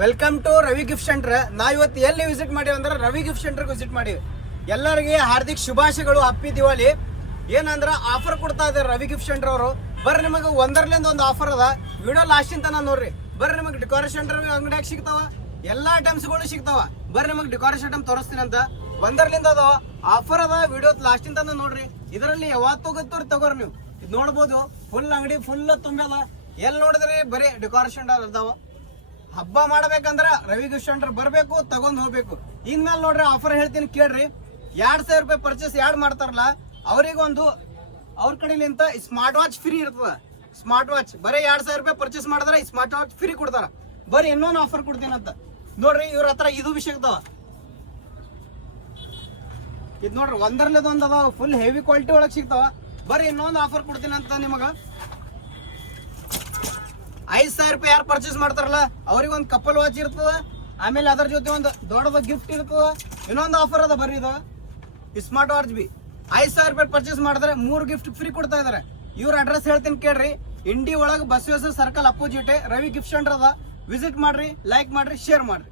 Welcome to Ravi gift center. ನಾವ್ ಇವತ್ತು ಎಲ್ಲಿ ವಿಸಿಟ್ ಮಾಡಿವಿ ಅಂದ್ರೆ ರವಿ ಗಿಫ್ಟ್ ಸೆಂಟರ್ ವಿಸಿಟ್ ಮಾಡಿವಿ. ಎಲ್ಲರಿಗೆ ಹಾರ್ದಿಕ್ ಶುಭಾಶಯಗಳು, ಹ್ಯಾಪಿ ದಿವಾಲಿ. ಏನಂದ್ರ ಆಫರ್ ಕೊಡ್ತಾ ಇದಾರೆ ರವಿ ಗಿಫ್ಟ್ ಸೆಂಟರ್ ಅವರು. ಬರ್ರಿ ನಿಮಗೆ ಒಂದರ್ಲಿಂದ ಒಂದು ಆಫರ್ ಅದ, ವಿಡಿಯೋ ಲಾಸ್ಟ್ ಇಂತ ನೋಡ್ರಿ. ಬರ್ರಿ ನಿಮಗೆ ಡೆಕೋರೇಷನ್ ಅಂಗಡಿಯಾಗ ಸಿಗ್ತಾವ, ಎಲ್ಲಾ ಐಟಮ್ಸ್ ಗಳು ಸಿಗ್ತಾವ. ಬರ್ರಿ ನಿಮಗೆ ಡೆಕೋರೇಷನ್ ಐಟಮ್ ತೋರಿಸ್ತೀನಿ ಅಂತ. ಒಂದರ್ಲಿಂದ ಅದ ಆಫರ್ ಅದ, ವಿಡಿಯೋ ಲಾಸ್ಟ್ ಇಂತ ನೋಡ್ರಿ. ಇದರಲ್ಲಿ ಯಾವತ್ತು ಗೊತ್ತವ್ರಿ ತಗೋರಿ ನೀವು. ಇದು ನೋಡ್ಬೋದು, ಫುಲ್ ಅಂಗಡಿ ಫುಲ್ ತುಂಬದ. ಎಲ್ಲಿ ನೋಡಿದ್ರಿ ಬರೀ ಡೆಕೋರೇಷನ್ ಅದಾವ. ಹಬ್ಬ ಮಾಡ್ಬೇಕಂದ್ರ ರವಿ ಗಿಫ್ಟ್ ಸೆಂಟರ್ ಬರ್ಬೇಕು, ತಗೊಂಡ್ ಹೋಗ್ಬೇಕು. ಇನ್ಮೇಲೆ ನೋಡ್ರಿ ಆಫರ್ ಹೇಳ್ತೀನಿ ಕೇಳ್ರಿ. 2,000 ರೂಪಾಯಿ ಪರ್ಚೇಸ್ ಯಾಡ್ ಮಾಡ್ತಾರಲ್ಲ ಅವ್ರಿಗೊಂದು ಅವ್ರ ಕಡೆಲಿಂತ ಸ್ಮಾರ್ಟ್ ವಾಚ್ ಫ್ರೀ ಇರ್ತದ. ಸ್ಮಾರ್ಟ್ ವಾಚ್ ಬರೀ 2,000 ರೂಪಾಯಿ ಪರ್ಚೇಸ್ ಮಾಡಿದ್ರೆ ಸ್ಮಾರ್ಟ್ ವಾಚ್ ಫ್ರೀ ಕೊಡ್ತಾರ. ಬರೀ ಇನ್ನೊಂದು ಆಫರ್ ಕೊಡ್ತೀನಿ ಅಂತ ನೋಡ್ರಿ. ಇವ್ರ ಹತ್ರ ಇದು ವಿಷಯ ಸಿಗ್ತಾವ. ಇದ್ ನೋಡ್ರಿ ಒಂದರ್ಲೇದ ಒಂದ್ ಅದಾವ, ಫುಲ್ ಹೆವಿ ಕ್ವಾಲಿಟಿ ಒಳಗ್ ಸಿಗ್ತಾವ. ಬರೀ ಇನ್ನೊಂದು ಆಫರ್ ಕೊಡ್ತೀನಿ ಅಂತ ನಿಮಗ. 5,000 ರೂಪಾಯಿ ಯಾರು ಪರ್ಚೇಸ್ ಮಾಡ್ತಾರಲ್ಲ ಅವ್ರಿಗೆ ಒಂದು ಕಪಲ್ ವಾಚ್ ಇರ್ತದ. ಆಮೇಲೆ ಅದರ ಜೊತೆ ಒಂದು ದೊಡ್ಡದ ಗಿಫ್ಟ್ ಇರ್ತದ. ಇನ್ನೊಂದು ಆಫರ್ ಅದ ಬರ್ರಿ, ಇದು ಸ್ಮಾರ್ಟ್ ವಾಚ್ ಬಿ 5,000 ರೂಪಾಯಿ ಪರ್ಚೇಸ್ ಮಾಡಿದ್ರೆ 3 ಗಿಫ್ಟ್ ಫ್ರೀ ಕೊಡ್ತಾ ಇದಾರೆ. ಇವ್ರ ಅಡ್ರೆಸ್ ಹೇಳ್ತೀನಿ ಕೇಳ್ರಿ. ಇಂಡಿ ಒಳಗೆ Basaveshwara circle opposite Ravi gift centre ಅದ. ವಿಸಿಟ್ ಮಾಡ್ರಿ, ಲೈಕ್ ಮಾಡ್ರಿ, ಶೇರ್ ಮಾಡ್ರಿ.